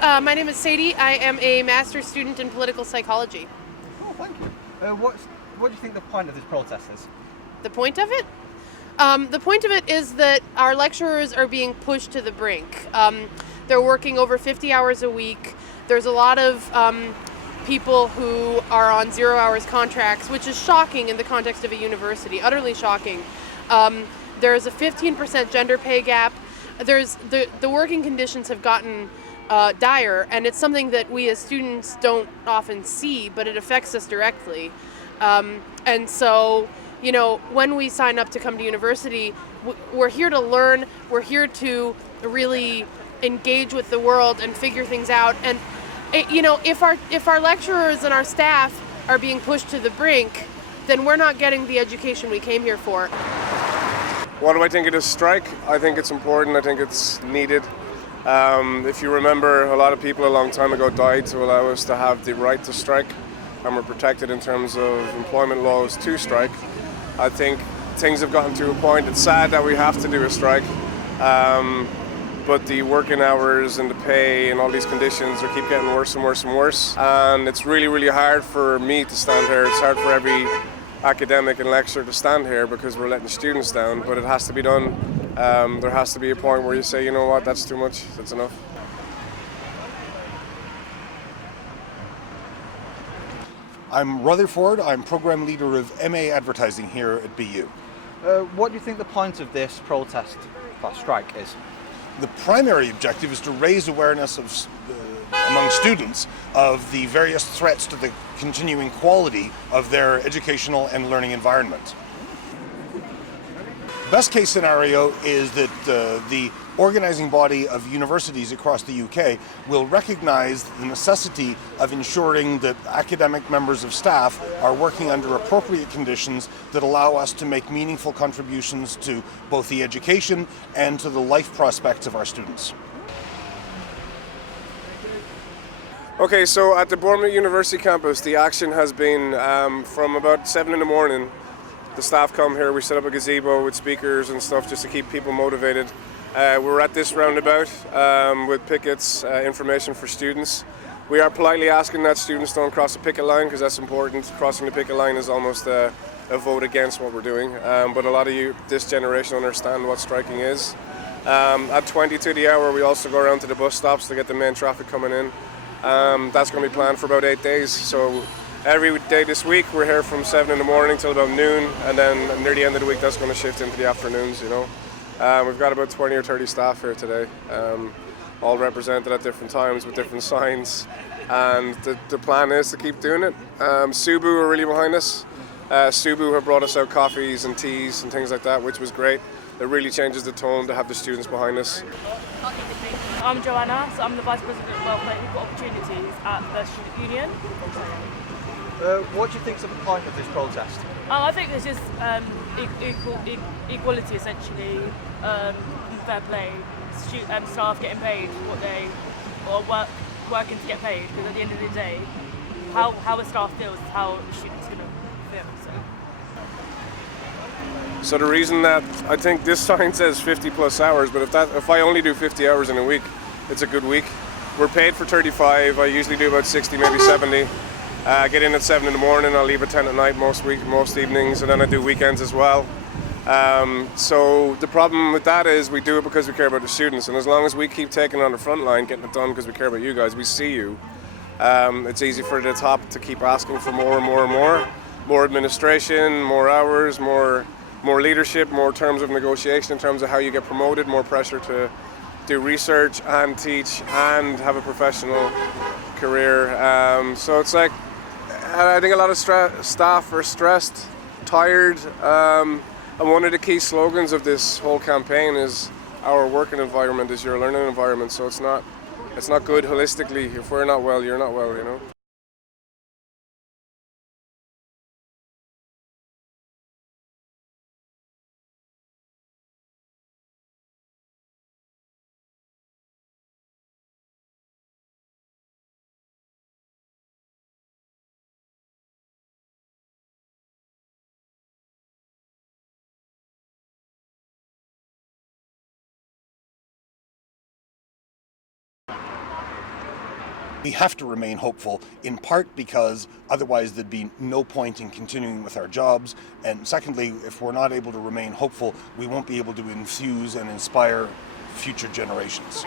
My name is Sadie. I am a master's student in political psychology. Oh, thank you. What do you think the point of this protest is? The point of it? The point of it is that our lecturers are being pushed to the brink. They're working over 50 hours a week. There's a lot of people who are on 0 hours contracts, which is shocking in the context of a university, utterly shocking. There's a 15% gender pay gap. The working conditions have gotten dire, and it's something that we as students don't often see, but it affects us directly. And so, when we sign up to come to university, we're here to learn, we're here to really engage with the world and figure things out. And, if our lecturers and our staff are being pushed to the brink, then we're not getting the education we came here for. What do I think of this strike? I think it's important. I think it's needed. If you remember, a lot of people a long time ago died to allow us to have the right to strike, and we're protected in terms of employment laws to strike. I think things have gotten to a point, it's sad that we have to do a strike, but the working hours and the pay and all these conditions keep getting worse and worse and worse. And it's really, really hard for me to stand here. It's hard for every academic and lecturer to stand here because we're letting students down, but it has to be done. There has to be a point where you say, you know what, that's too much, that's enough. I'm Rutherford. I'm program leader of MA Advertising here at BU. What do you think the point of this protest, or strike, is? The primary objective is to raise awareness among students of the various threats to the continuing quality of their educational and learning environment. Best case scenario is that the organizing body of universities across the UK will recognize the necessity of ensuring that academic members of staff are working under appropriate conditions that allow us to make meaningful contributions to both the education and to the life prospects of our students. Okay, so at the Bournemouth University campus, the action has been from about 7 in the morning. The staff come here, we set up a gazebo with speakers and stuff just to keep people motivated. We're at this roundabout with pickets, information for students. We are politely asking that students don't cross the picket line because that's important. Crossing the picket line is almost a vote against what we're doing. But a lot of you, this generation, understand what striking is. At 20 to the hour, we also go around to the bus stops to get the main traffic coming in. That's going to be planned for about 8 days. So every day this week, we're here from 7 in the morning till about noon, and then near the end of the week, that's going to shift into the afternoons, We've got about 20 or 30 staff here today, all represented at different times with different signs, and the plan is to keep doing it. Subu are really behind us. Subu have brought us out coffees and teas and things like that, which was great. It really changes the tone to have the students behind us. I'm Joanna, so I'm the Vice President of Welfare and Equal Opportunities at the Student Union. What do you think is the point of this protest? I think it's just equality, essentially, fair play, staff getting paid what they, or working to get paid, because at the end of the day, how a staff feels is how the students are going to feel. So the reason that I think this sign says 50 plus hours, but if I only do 50 hours in a week, it's a good week. We're paid for 35. I usually do about 60, maybe 70. I get in at 7 in the morning. I'll leave at 10 at night most evenings, and then I do weekends as well. So the problem with that is we do it because we care about the students, and as long as we keep taking it on the front line, getting it done because we care about you guys, we see you. It's easy for the top to keep asking for more and more and more. More administration, more hours, more leadership, more terms of negotiation in terms of how you get promoted, more pressure to do research and teach and have a professional career. So it's like, I think a lot of staff are stressed, tired, and one of the key slogans of this whole campaign is our working environment is your learning environment. So it's not good holistically. If we're not well, you're not well, We have to remain hopeful, in part because otherwise there'd be no point in continuing with our jobs, and secondly, if we're not able to remain hopeful, we won't be able to infuse and inspire future generations.